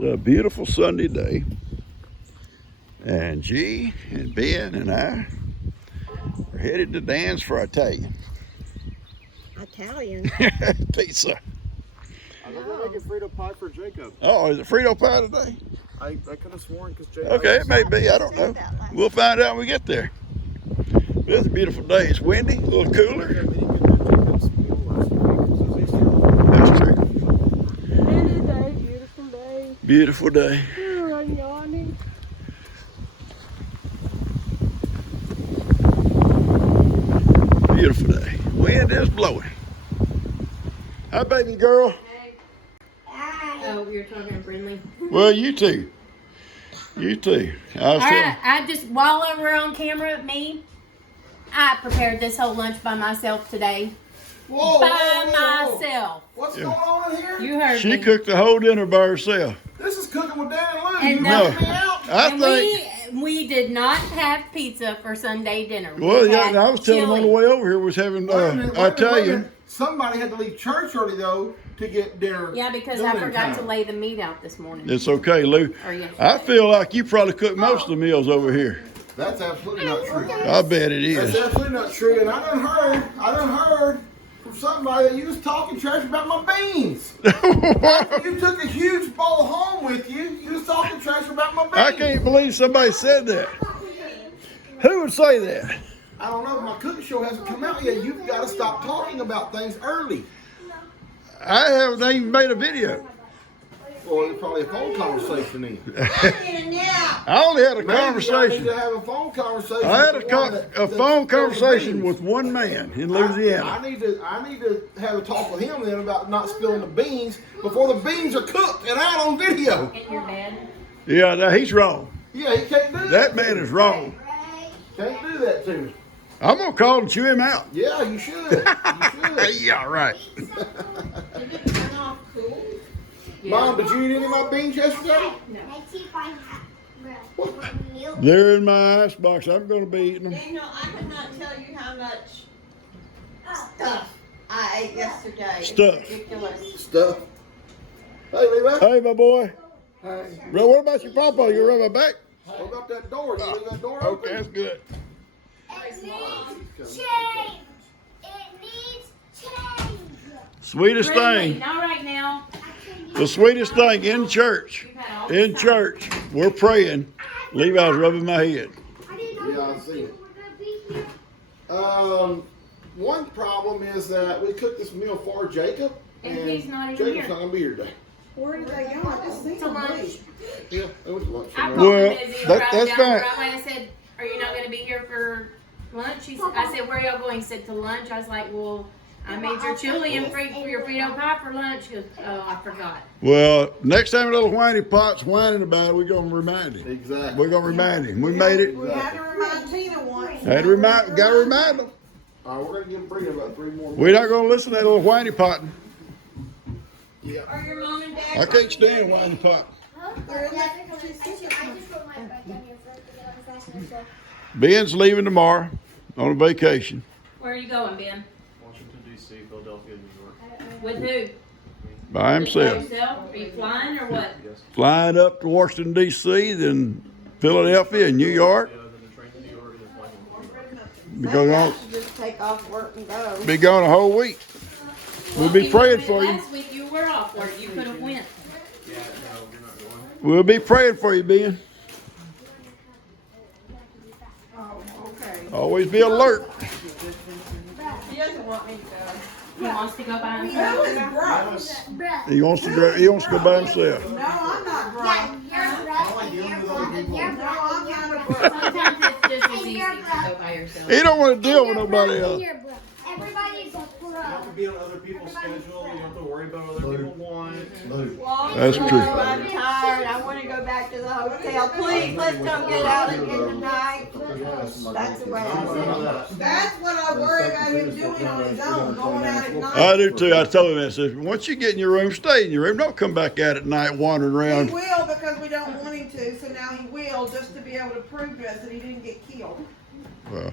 A beautiful Sunday day, and G and Ben and I are headed to Dan's for Italian pizza. I think we're making Frito Pie for Jacob. Oh, is it Frito Pie today? I could have sworn because Jacob. Okay, it may be. I don't know. We'll find out when we get there. But it's a beautiful day. It's windy, a little cooler. That's true. Windy day, beautiful day. Beautiful day. Oh, I'm yawning. Beautiful day. Wind is blowing. Hi, baby girl. Oh, you're talking to Brindley. Well, you too. You too. I just, while we're on camera, I prepared this whole lunch by myself today. Whoa, Myself. What's going on in here? You heard She me. cooked the whole dinner by herself. This is cooking with Dan and Lou. And You no. let me out? I And think. we did not have pizza for Sunday dinner. Well, We yeah, had I was telling him on the chili. way over here was having Wait a minute, wait a Italian. minute. Somebody had to leave church early though to get dinner. Yeah, because done I in forgot to time. lay the meat out this morning. It's okay, Lou. Or yesterday. I feel like you probably cook most of the meals over here. That's absolutely not true. I bet it That's is. absolutely not true. And I done heard from somebody that you was talking trash about my beans. You took a huge bowl home with you. You was talking trash about my beans. I can't believe somebody said that. Who would say that? I don't know. My cooking show hasn't come out yet. You've got to stop talking about things early. I haven't even made a video. Or it's probably a phone conversation then. I only had a Maybe I need conversation. to have a phone conversation. I had with the one that a phone spills conversation beans. with one man in I Louisiana. need to have a talk with him then about not spilling the beans before the beans are cooked and out on video. In your bed. Yeah, now he's wrong. Yeah, he can't do that. That man is wrong. Can't do that to me. I'm gonna call and chew him out. Yeah, you should. You should. Yeah, right. Mom, did you eat any of my beans yesterday? They're in my icebox. I'm gonna be eating them. Daniel, I could not tell you how much stuff I ate yesterday. Stuff. It's ridiculous. Stuff. Hey, Levi. Hey, my boy. Hey. Bro, what about your papa? You rub my back? What about that door? You leave that door open? Okay, that's good. It needs change. It needs change. Sweetest Brindley, thing. not right now. The sweetest thing in church. In church. We're praying. Levi's rubbing my head. Yeah, I see it. One problem is that we cooked this meal for Jacob, And he's not even Jacob's here. not gonna be here today. Where did they go? I just seen It's a them lunch. leave. Yeah, it was lunch. I called Well, him as he was that- driving that's down the fine. driveway. I said, "Are you not going to be here for lunch?" I said, "Where are y'all going?" He said, "To lunch." I was like, "Well, I made your chili and for your Frito Pie for lunch." He goes, "Oh, I forgot." Well, next time a little whiny pot's whining about it, we're gonna remind him. Exactly. We're gonna remind him. We made it. We had to remind Tina once. Had to remind. Gotta remind them. All right, we're gonna give Brita about 3 more. We're not gonna listen to that little whiny pot. Yeah. Are your mom and dad? I can't stand whiny pot. Ben's leaving tomorrow on a vacation. Where are you going, Ben? Washington, D.C., Philadelphia, New York. With who? By himself. Yourself? Are you flying or what? Yes. Flying up to Washington, D.C., then Philadelphia and New York. Yeah, then the train to New York and then flying home. Be going on, Just take off work and go. be gone a whole week. We'll be praying for you. Last week you were off work. You could have went. Yeah, no, you're not going. We'll be praying for you, Ben. Oh, okay. Always be alert. He doesn't want me to go. He wants to go by Who himself. is Brooks? He wants to go. He wants to go by himself. No, I'm not Brooks. No, I'm kind of Brooks. Sometimes it's just as easy to go by yourself. He don't want to deal with nobody else. Everybody's a You don't have to be on other people's schedule. You don't have to worry about what other people want. Well, That's no, true. I'm tired. I want to go back to the hotel. Please, let's don't get out again tonight. That's the way I feel. That's what I worry about him doing on his own, going out at night. I do too. I told him that. I said, once you get in your room, stay in your room. Don't come back out at night wandering He around. will because we don't want him to, so now he will just to be able to prove to us that he didn't get killed. Well,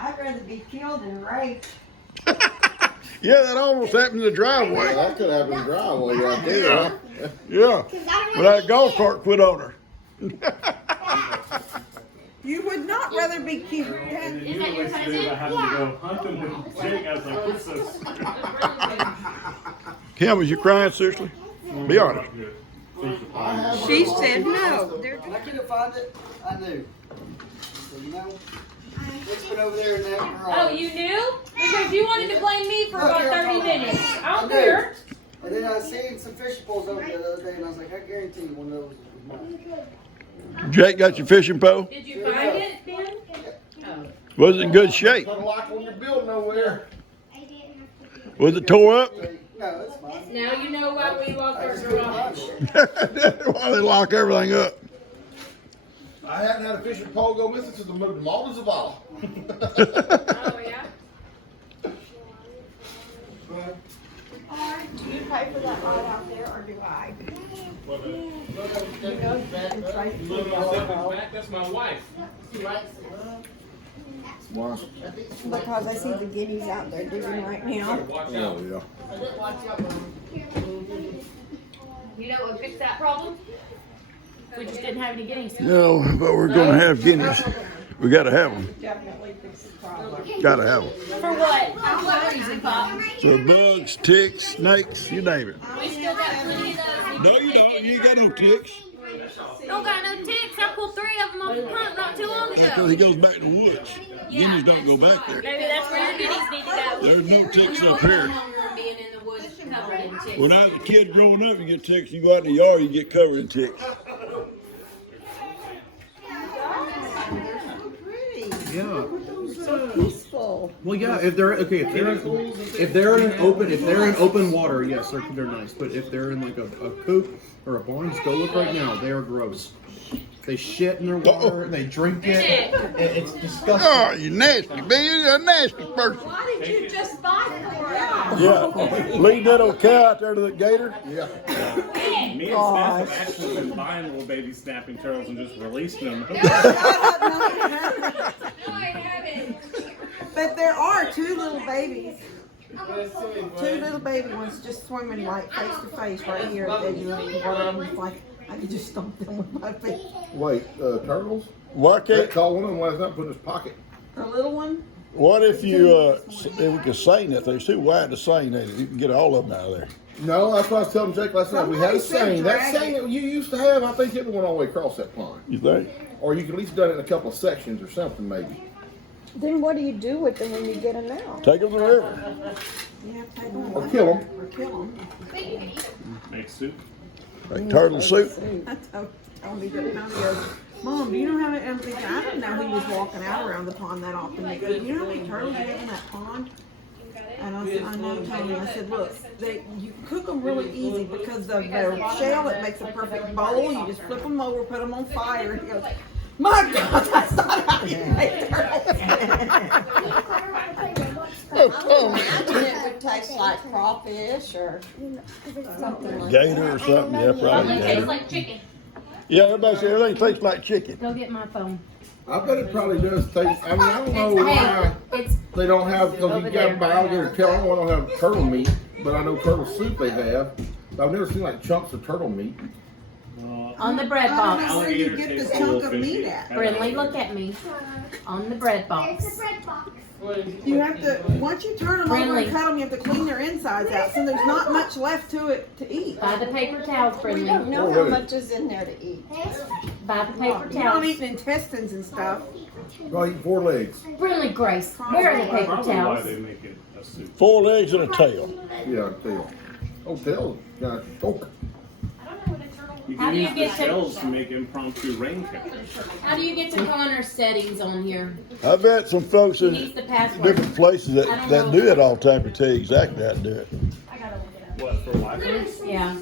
I'd rather be killed than raped. Yeah, that almost happened in the driveway. That could happen in the driveway right there. Yeah, but that golf cart quit on her. You would not rather be cute. Is that your cousin? Kim, was you crying seriously? Be honest. She said no. When I couldn't find it, I knew. So, you know, it's been over there in that garage. Oh, you knew? Because you wanted to blame me for about 30 minutes. I don't I knew. care. And then I seen some fishing poles over there the other day, and I was like, I guarantee you one of those was mine. Jake got your fishing pole? Did you find it, Ben? Was it in good shape? Not like when you're building over there. Was it tore up? No, it's mine. Now you know why we locked I our just couldn't garage. find it. Why they lock everything up? I hadn't had a fishing pole go missing since the Maltese of all. Oh, yeah? Do you pay for that ride out there, or do I? That's my wife. Because I see the guineas out there digging right now. Watch Oh, out. yeah. You know what fixed that problem? We just didn't have any guineas. No, but we're gonna have guineas. We gotta have them. Definitely fix the problem. Gotta have them. For what? What reason, Pop? So bugs, ticks, snakes, you name it. We still got plenty of those. No, you don't. You ain't got no ticks. Don't got no ticks. I pulled 3 of them off the pump not too long That's because ago. he goes back to the woods. Guineas don't go back there. Maybe that's where your guineas need to go. There's no ticks We up don't here. no longer being in the woods covered in ticks. When I was a kid growing up, you get ticks. You go out in the yard, you get covered in ticks. Yeah. Peaceful. Well, yeah. If they're in open water, yes, they're nice. But if they're in like a coop or a barn, just go look right now. They are gross. They shit in their water. They drink it. It's disgusting. Oh, you nasty, man. You're a nasty person. Why did you just buy it for her? Yeah. Lead that old cow out there to the gator. Yeah. Me and Steph have actually been buying little baby snapping turtles and just releasing them. No, I haven't. But there are 2 little babies. 2 little baby ones just swimming like face to face right here at the edge of the water. I'm just like, I could just stomp them with my feet. Wait, turtles? Why That can't? call one of them last night put in his pocket. A little one? What if you if we could seine that thing? It's too wide to seine that. You can get all of them out of there. No, that's what I was telling Jake last night. We had a Somebody said seine. That drag seine that you used to have, I think it went all the way across that pond. You think? Or you could at least done it in a couple of sections or something maybe. Then what do you do with them when you get them out? Take them to the river. You have to take them Or kill them. Or kill them. Make soup. Like turtle soup. I told me that time he goes, Mom, do you know how many, I'm thinking, I didn't know he was walking out around the pond that often. He goes, you know how many turtles you have in that pond? And I said, I know, Tony. I said, look, you cook them really easy because of their shell, it makes a perfect bowl. You just flip them over, put them on fire. And he goes, my God, that's not how you make turtles. I imagine it would taste like crawfish or something like Gator or something. Yeah, probably It tastes gator. like chicken. Yeah, everybody says everything tastes like chicken. Go get my phone. I bet it probably does taste. I mean, I don't know Hey, why it's they don't have, because over you there. got alligator tail. I don't have turtle meat, but I know turtle soup they have. I've never seen like chunks of turtle meat. on the bread I box. don't know where you get the chunk of meat at. Brindley, look at me. On the bread It's box. a bread box. You have to, once you turn them over Brindley. and cut them, you have to clean their insides out. So there's not much left to it to eat. Buy the paper towels, We Brindley. don't know how much is in there to eat. Buy the paper You don't towels. eat intestines and stuff. I eat 4 legs. Brindley Grace, where are the paper Probably why towels? they make it a soup. 4 legs and a tail. Yeah, tail. Oh, tail. Got choke. You How can do you use the get to- shells to make impromptu rain catchers. How do you get to Connor settings on here? I bet some folks He in needs the password. different places that do that all the time can tell you exactly how to do it. What, for Wi-Fi? Yeah.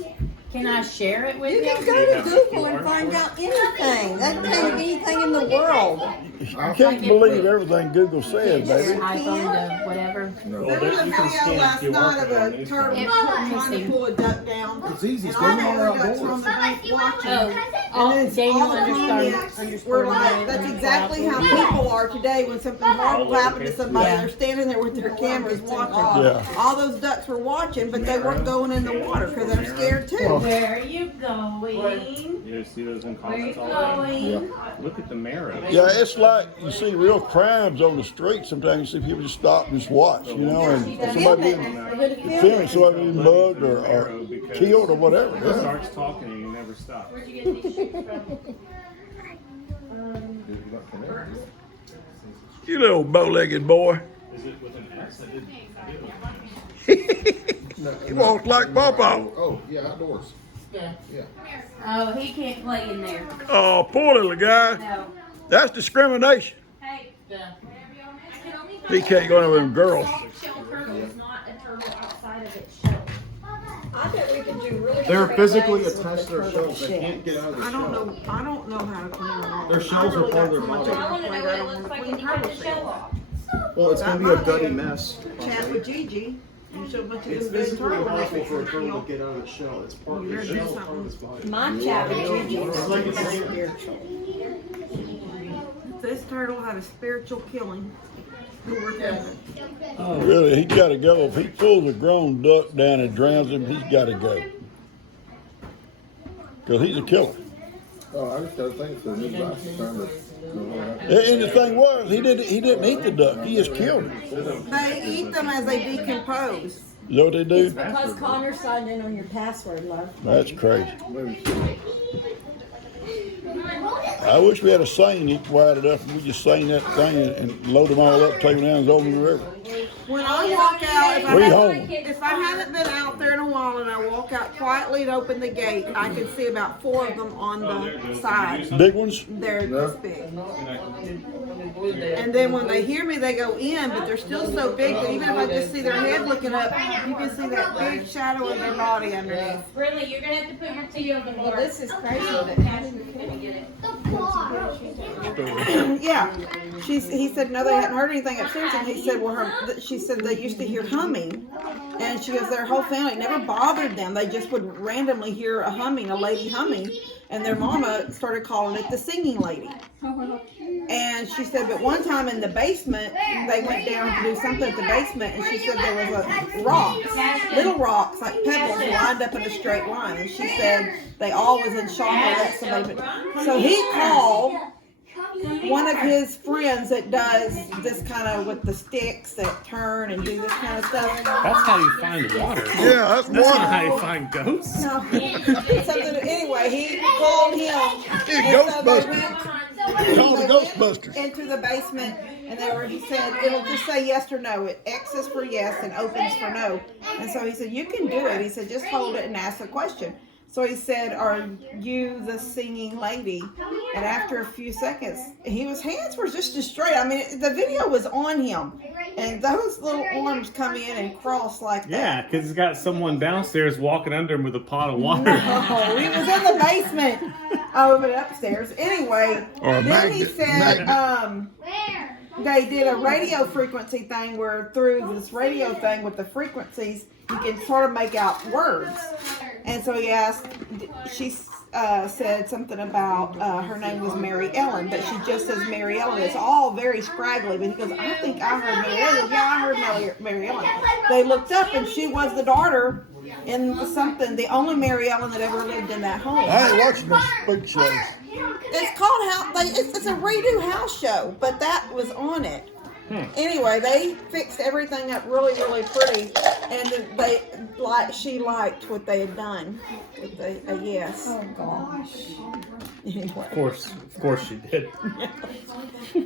Can I share it with You you? can go to Google and find out anything. That can tell you anything in the world. You can't believe everything Google says, baby. iPhone to whatever. There was a video last night of a turtle trying to pull a duck down. It's easy. And Swim all them the all ducks were on outdoors. the bank watching. Oh, And then Daniel all the comments underscore were like, that's exactly how people are today when something horrible happened to somebody. Yeah. They're standing there with their cameras watching. Yeah. All those ducks were watching, but they weren't going in the water because they're scared too. Where are you going? You see those in Where are you comments all the time? going? Look at the marrow. Yeah, it's like you see real crimes on the street. Sometimes you see people just stop and just watch, you know, and somebody being filming, somebody being mugged or killed or whatever. It Yeah. starts talking and you never stop. Where'd you get these shoes from? You little bow-legged boy. Is it with an S? He walks like Papa. Oh, yeah, outdoors. Oh, he can't play in there. Oh, poor little guy. No. That's discrimination. Hey, He can't go in with them girls. shell turtle is not a turtle outside of its shell. I bet we could do really They're great physically things with attached to the their turtle shells. They shell. can't get out of their I don't shell. know. I don't know how to clean them off. Their shells I really are part of got their so much body. on I my want to plate, know I what it don't looks want to like clean when you cut turtle the shell shell. off. Well, it's going to be a gutty mess. Chat with Gigi. You should look at It's this big physically turtle. impossible for a turtle to get out of its shell. It's part of You're its doing shell, something. part of its body. My chat with Gigi was spiritual. This turtle had a spiritual killing. Worth it. Really, he's got to go. If he pulls a grown duck down and drowns him, he's got to go. Because he's a killer. Oh, I just gotta think for his life is trying to. And the thing was, he didn't eat the duck. He just killed him. They eat them as they decompose. Is that what they do? Because Connor signed in on your password, love. That's crazy. I wish we had a seine wide enough and we just seine that thing and load them all up, take them down and throw them in the river. When I walk out, We home. if I haven't been out there in a while and I walk out quietly and open the gate, I can see about 4 of them on the side. Big ones? They're this big. And then when they hear me, they go in, but they're still so big that even if I just see their head looking up, you can see that big shadow of their body underneath. Really, you're gonna have to put your tea on the Well, board. this is crazy. That Yeah, he said no, they hadn't heard anything upstairs, and he said, well, she said they used to hear humming, and she goes, their whole family it never bothered them. They just would randomly hear a humming, a lady humming, and their mama started calling it the singing lady. And she said, but one time in the basement, they went down to do something at the basement, and she said there was a rocks, little rocks, like pebbles lined up in a straight line. And she said they all was in shock of that somebody. So he called one of his friends that does this kind of with the sticks that turn and do this kind of stuff. That's how you find water. Yeah, that's That's not water. how you find ghosts. No, something. Anyway, he called him. Yeah, And so they Ghostbusters. Call the went Ghostbusters. into the basement, and he said it'll just say yes or no. It X is for yes and opens for no. And so he said you can do it. He said just hold it and ask a question. So he said, "Are you the singing lady?" And after a few seconds, his hands were just straight. I mean, the video was on him, and those little arms come in and cross like that. Yeah, because he's got someone downstairs walking under him with a pot of water. No, he was in the basement. Oh, but upstairs. Anyway, Or a then he magnet. said, they did a radio frequency thing where through this radio thing with the frequencies, you can sort of make out words. And so he asked, she said something about her name was Mary Ellen, but she just says Mary Ellen. It's all very scraggly, but he goes, I think I heard Mary Ellen. Yeah, I heard Mary Ellen. They looked up and she was the daughter in something, the only Mary Ellen that ever lived in that home. I ain't watching those spook shows. It's called it's a redo house show, but that was on it. Anyway, they fixed everything up really, really pretty, and she liked what they had done with a yes. Oh gosh. Anyway, Of course she did.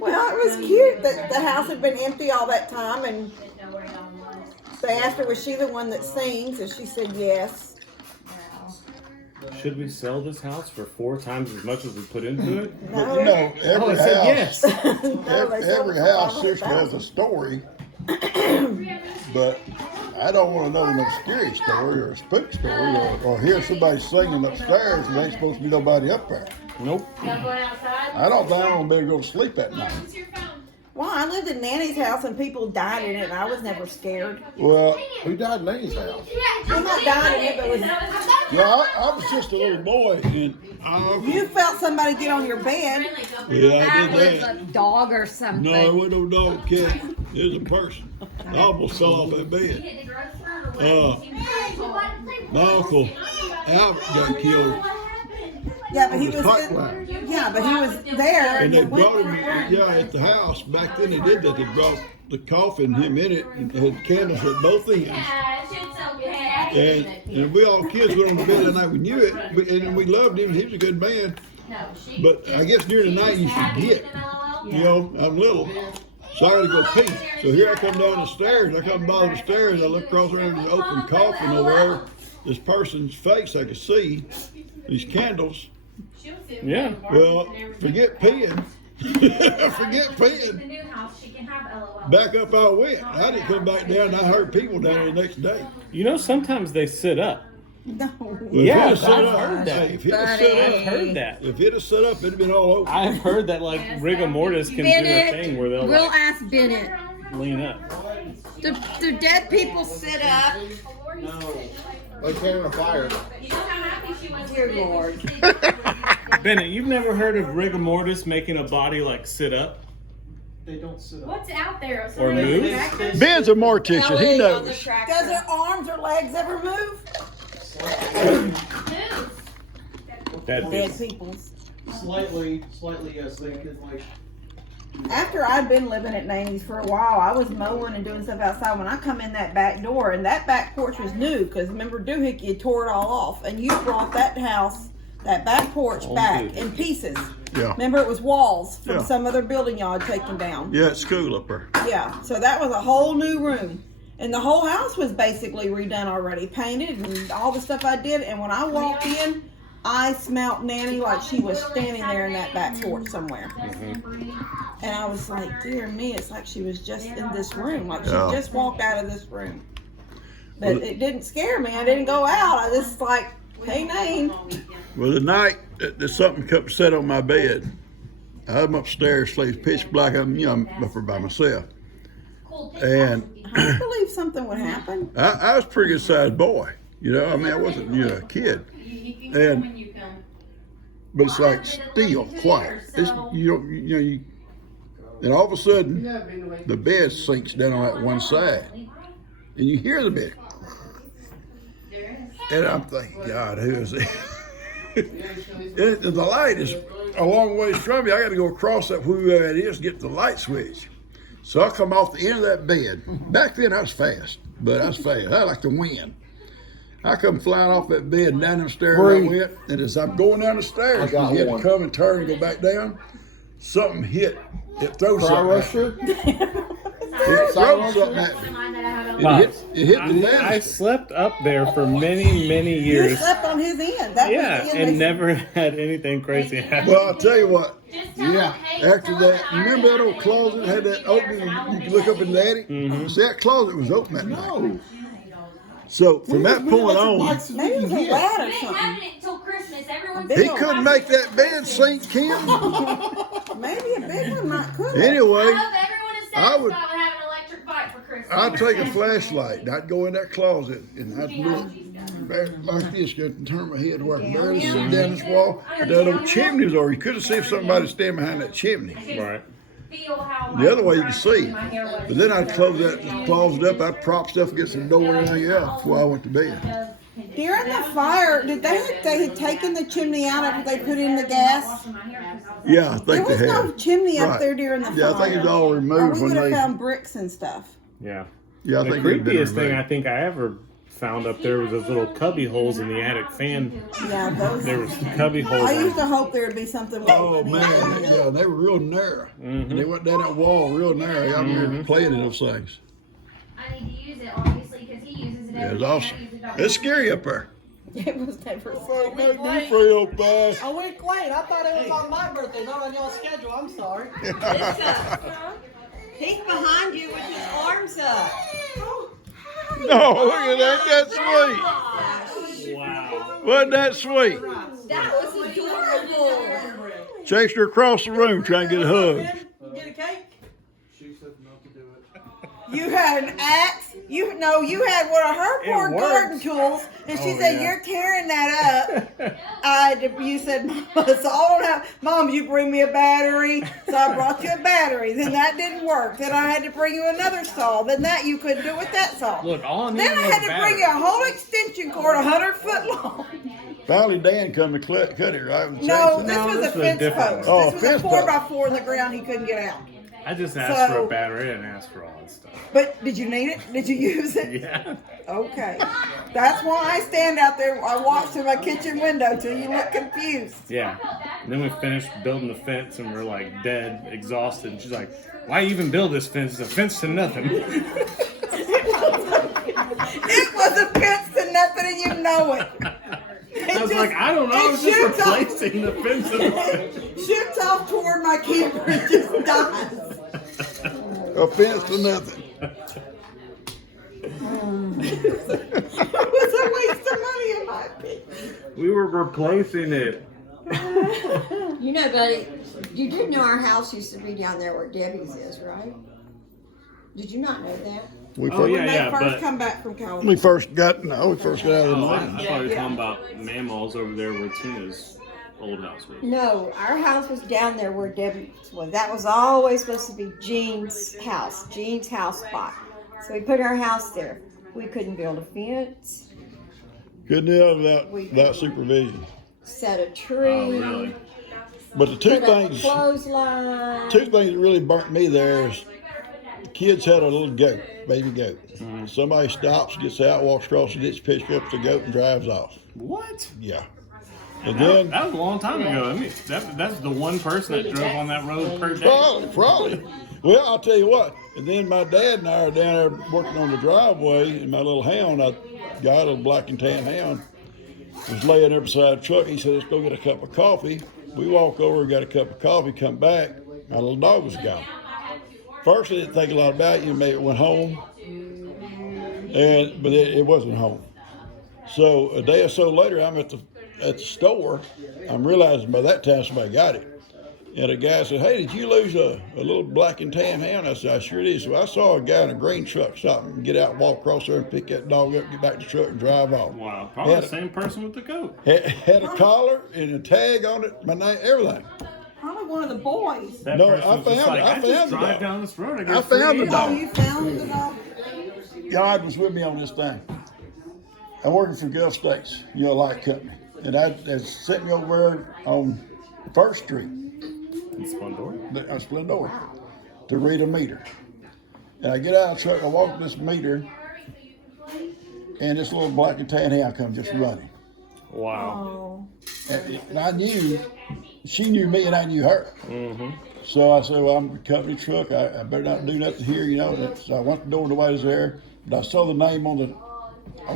well, it was cute that the house had been empty all that time, and they asked her was she the one that sings, and she said yes. Should we sell this house for 4 times as much as we put into it? But you know, Oh, every I said house, yes. No, they sold every it for house just has $500,000. a story. But I don't want to know no scary story or a spook story or hear somebody singing upstairs and there ain't supposed to be nobody up there. Nope. Y'all going outside? I don't think I'm gonna be able to go to sleep at night. Well, I lived in Nanny's house and people died in it, and I was never scared. Well, Who died in Nanny's house? I'm not dying in it, but it was, yeah, I was just a little boy and you felt somebody get on your bed. yeah, I did that. A dog or something. No, it wasn't no dog cat. It was a person. I almost fell off that bed. My uncle Albert got killed. Yeah, but he on the was. pipeline. Yeah, but he was there. And they brought him, at the house. Back then they did that. They brought the coffin, him in it, and had candles at both ends. And we all kids went on the bed that night. We knew it, and we loved him. He was a good man. But I guess during the night you forget. You know, I'm little. So I had to go pee. So here I come down the stairs. I come by the stairs. I look across there and there's an open coffin over there. This person's face I could see. These candles. Yeah. Well, forget peeing. Forget peeing. Back up I went. I didn't come back down. I heard people down there the next day. You know, sometimes they sit up. No. Well, Yeah, if it had I've heard that. Hey, if it had set I've up, heard that. if it had set up, it'd have been all over. I've heard that like rigor mortis can do a thing where they'll We'll like ask Bennett. lean up. Do dead people sit up? Like carrying a fire. Dear Lord. Bennett, you've never heard of rigor mortis making a body like sit up They don't sit up. What's out there? or Somebody move? back there? Ben's a mortician. He knows. Does their arms or legs ever move? That Dead is. people's. Slightly, yes. They could like. After I'd been living at Nanny's for a while, I was mowing and doing stuff outside. When I come in that back door, and that back porch was new, because remember Doohickey had tore it all off, and you brought that house, that back porch Oh, back good. in pieces. Yeah. Remember it was walls from Yeah. some other building y'all had taken down. Yeah, at school up there. Yeah, so that was a whole new room. And the whole house was basically redone already, painted and all the stuff I did. And when I walked in, I smelt Nanny like she was standing there in that back porch somewhere. And I was like, dear me, it's like she was just in this room. Like she Yeah. just walked out of this room. But it didn't scare me. I didn't go out. I just like, hey, Nane. Well, the night that something come set on my bed, I'm upstairs, sleep pitch black. I'm up there by myself, and I believe something would happen. I was a pretty good sized boy. You know, I mean, I wasn't a kid. And but it's like still quiet. It's, and all of a sudden the bed sinks down on that one side, and you hear the bed. And I'm thinking, God, who is it? And the light is a long ways from me. I got to go across that whoever it is to get the light switch. So I come off the end of that bed. Back then I was fast, but I was fast. I like the wind. I come flying off that bed and down them stairs I went. And as I'm going down the stairs, you had to come and turn and go back down. Something hit. It throws something at me. It throws something at me. It hit the I left. slept up there for many, many You years. slept on his end. That Yeah, was the end and never had anything crazy happen. Well, I'll tell you what. Yeah. After that, you remember that old closet had that opening? You could look up in the attic. See, that closet was open that night. So from that point on, Maybe it was a rat or something. Having it until Christmas. Everyone's he couldn't make that bed sink, Kim. Maybe a big one might could. Anyway, I hope everyone is I would- satisfied with having an electric bike for Christmas. I'd take a flashlight and I'd go in that closet and I'd look like this, and turn my head where I could barely see down this wall. That old chimney was over. You couldn't see if somebody was standing behind that chimney. Right. Feel how The other way you could see. But then I'd close that closet up. I'd prop stuff against the door and everything else before I went to bed. During the fire, did they had taken the chimney out after they put in the gas? Yeah, I There think they was no had. chimney up Right. there during the fire. Yeah, I think it was all Or removed we when would have they. found bricks and stuff. Yeah. Yeah, I The think it had been creepiest thing I removed. think I ever found up there was those little cubby holes in the attic fan. Yeah, those. There was cubby holes. I in- used to hope there would be something. Oh man, yeah, they were real narrow. And they went down that wall real narrow. I remember playing in those things. I need to use it, obviously, because he uses it Yeah, it every was day. awesome. I use it all It's scary up there. It was never. Frito Pie. A week late. I thought it was on my birthday, not on y'all's schedule. I'm sorry. He's behind you with his arms up. Oh, look at that. That's sweet. Wow. Wasn't that sweet? That was adorable. Chased her across the room trying to get a hug. You get a cake? She said not to do it. You had an axe. You had one of her poor works. garden tools, and she said, yeah. "You're tearing that up." You said, "Mama, so I don't have." Mom, you bring me a battery, so I brought you a battery. Then that didn't work. Then I had to bring you another saw. Then that you couldn't do with that saw. Look, all I Then needed I was had to bring you a whole extension cord, 100 foot long. Finally, Dan come to cut it, right? With the No, chainsaw. this was a this was fence different. post. Oh, This was a fence 4x4 in the ground. He couldn't get out. I just asked for So- a battery. I didn't ask for all that stuff. But did you need it? Did you use it? Yeah. Okay. That's why I stand out there. I watch through my kitchen window till you look confused. Yeah. And then we finished building the fence and we're like dead, exhausted. And she's like, why even build this fence? It's a fence to nothing. It was a fence to nothing and you know it. I was like, I don't know. I was just replacing the fence of the fence. It shoots off toward my camper and just dies. A fence to nothing. It was a waste of money in my opinion. We were replacing it. You know, buddy, you did know our house used to be down there where Debbie's is, right? Did you not know that? We Oh, first, yeah, When they first but- come back from California. we first got out of the Oh, I mine. thought you were talking about Mammal's over there where Tina's old house was. No, our house was down there where Debbie's was. That was always supposed to be Jean's house spot. So we put our house there. We couldn't build a fence, Couldn't do it without supervision. set a tree, Oh, really? But the put up a clothesline. two things that really burnt me there is the kids had a little goat, baby goat. Somebody stops, gets out, walks across the ditch, picks up the goat, and drives off. What? Yeah. And then That was a long time ago. I mean, that's the one person that drove on that road per day. Probably. Well, I'll tell you what. And then my dad and I are down there working on the driveway, and my little hound, I got a little black and tan hound, was laying there beside the truck. He said, "Let's go get a cup of coffee." We walk over, got a cup of coffee, come back. My little dog was gone. First, I didn't think a lot about it. Maybe it went home, but it wasn't home. So a day or so later, I'm at the store. I'm realizing by that time somebody got it. And a guy said, "Hey, did you lose a little black and tan hound?" I said, "I sure did." So I saw a guy in a green truck stop and get out, walk across there and pick that dog up, get back to the truck and drive off. Wow, probably the same person with the goat. Had a collar and a tag on it, my name, everything. Probably one of the boys. That No, person I was just found like, it. I I found just the drive dog. down this road. I, I get found free the air." dog. Oh, you found the dog? God was with me on this thing. I'm working for Gulf States, light company. And I was sitting over there on 1st Street. Splendor, to read a meter. And I get out of the truck, I walk this meter, and this little black and tan hound comes just running. Wow. Oh. And I knew, she knew me and I knew her. So I said, "Well, I'm a company truck, I better not do nothing here, So I went to the door, nobody's there, but I saw the name on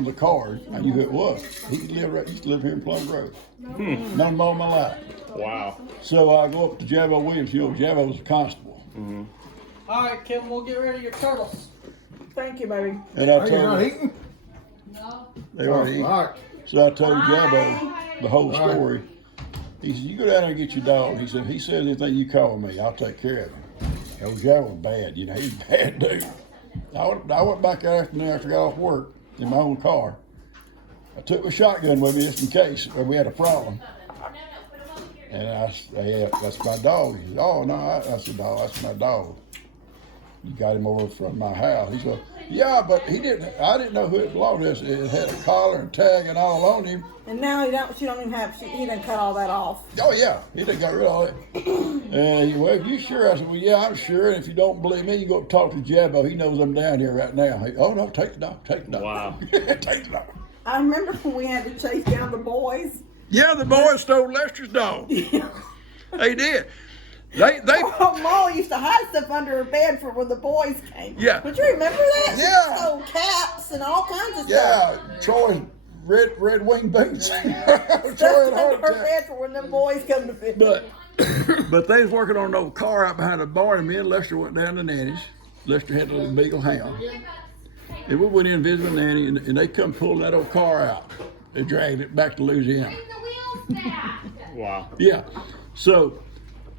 the card. I knew who it was. He used to live here in Plum Grove. Known him all my life. Wow. So I go up to Jabbo Williams. Jabbo was a constable. All right, Kim, we'll get rid of your turtles. Thank you, baby. And I Are you not told him, eating? they already eat. All right. So I told Jabbo the whole story. He said, "You go down there and get your dog." He said, "Anything you call me, I'll take care of him." Jabbo was bad, he's a bad dude. I went back that afternoon after I got off work in my own car. I took my shotgun with me just in case we had a problem. And I said, "Yeah, that's my dog." He said, "Oh, no," I said, "No, that's my dog. You got him over from my house." He said, "Yeah, but I didn't know who it belonged to. It had a collar and tag and all on him." And now he done cut all that off. Oh, yeah, he done got rid of all that. And he, "Well, you sure?" I said, "Well, yeah, I'm sure. And if you don't believe me, you go talk to Jabbo. He knows I'm down here right now." "Oh, no, take the dog, take the dog." Wow. Take the dog. I remember when we had to chase down the boys. Yeah, the boys stole Lester's dog. They did. They Molly used to hide stuff under her bed for when the boys came. Yeah. Don't you remember that? Yeah. She stole caps and all kinds of stuff. yeah, Troy's red wing boots. Troy had a Stuff heart under her attack. bed for when the boys come to visit. But they was working on an old car out behind the barn, and me and Lester went down to Nanny's. Lester had a little beagle hound. And we went in and visited Nanny, and they come pulling that old car out. They dragged it back to Louisiana. Wow. Yeah. So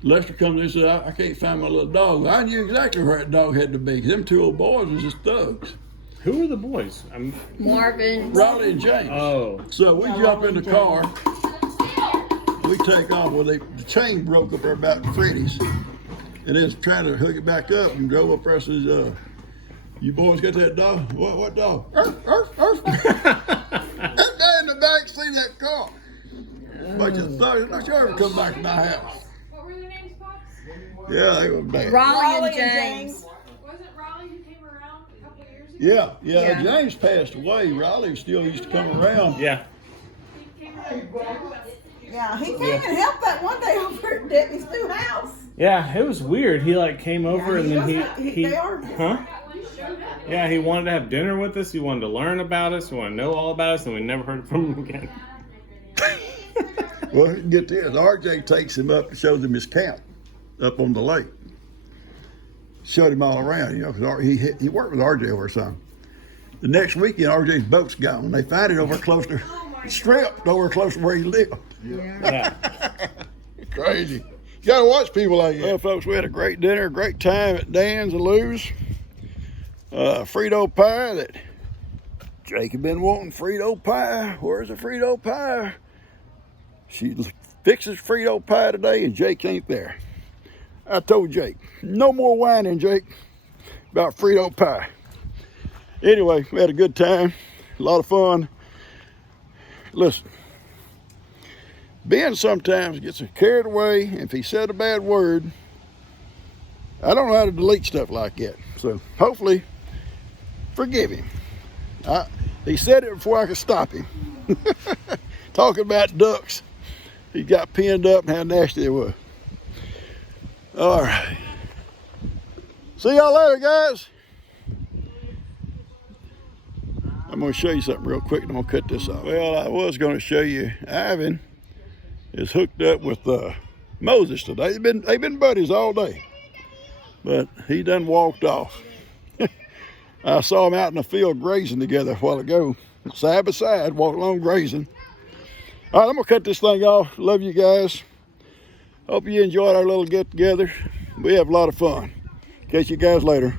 Lester comes in and says, I can't find my little dog. I knew exactly where that dog had to be. 'Cause them two old boys was just thugs. Who are the boys? Marvin. Riley and James. Oh. So we jump in the car. We take off. Well, the chain broke up there about Freddy's. And they was trying to hook it back up and drove up there and says, you boys got that dog? What dog? That guy in the back seat of that car. Bunch of thugs. Don't you ever come back to my house. What were their names, Pops? Yeah, they were bad. Raleigh and James. Was it Raleigh who came around a couple of years ago? Yeah. James passed away. Riley still used to come around. Yeah. He came around. Yeah, he came and helped that one day over at Debbie's new house. Yeah, it was weird. He like came over and then They are. huh? Yeah, he wanted to have dinner with us. He wanted to learn about us. He wanted to know all about us, and we never heard from him again. Well, get this. RJ takes him up and shows him his camp up on the lake. Showed him all around, because he worked with RJ over something. The next weekend, RJ's boat's gone. They find it over close to, stripped over close to where he lived. Yeah. Crazy. You gotta watch people like that. Well, folks, we had a great dinner, great time at Dan's and Lou's. Frito pie that Jake had been wanting. Frito pie. Where's the Frito pie? She fixes Frito pie today, and Jake ain't there. I told Jake, no more whining, Jake, about Frito pie. Anyway, we had a good time, a lot of fun. Listen, Ben sometimes gets carried away, and if he said a bad word, I don't know how to delete stuff like that. So hopefully, forgive him. He said it before I could stop him. Talking about ducks. He got pinned up and how nasty it was. All right. See y'all later, guys. I'm going to show you something real quick, and I'm going to cut this off. Well, I was going to show you Ivan is hooked up with Moses today. They've been buddies all day, but he done walked off. I saw them out in the field grazing together a while ago, side by side, walking along grazing. All right, I'm gonna cut this thing off. Love you guys. Hope you enjoyed our little get together. We have a lot of fun. Catch you guys later.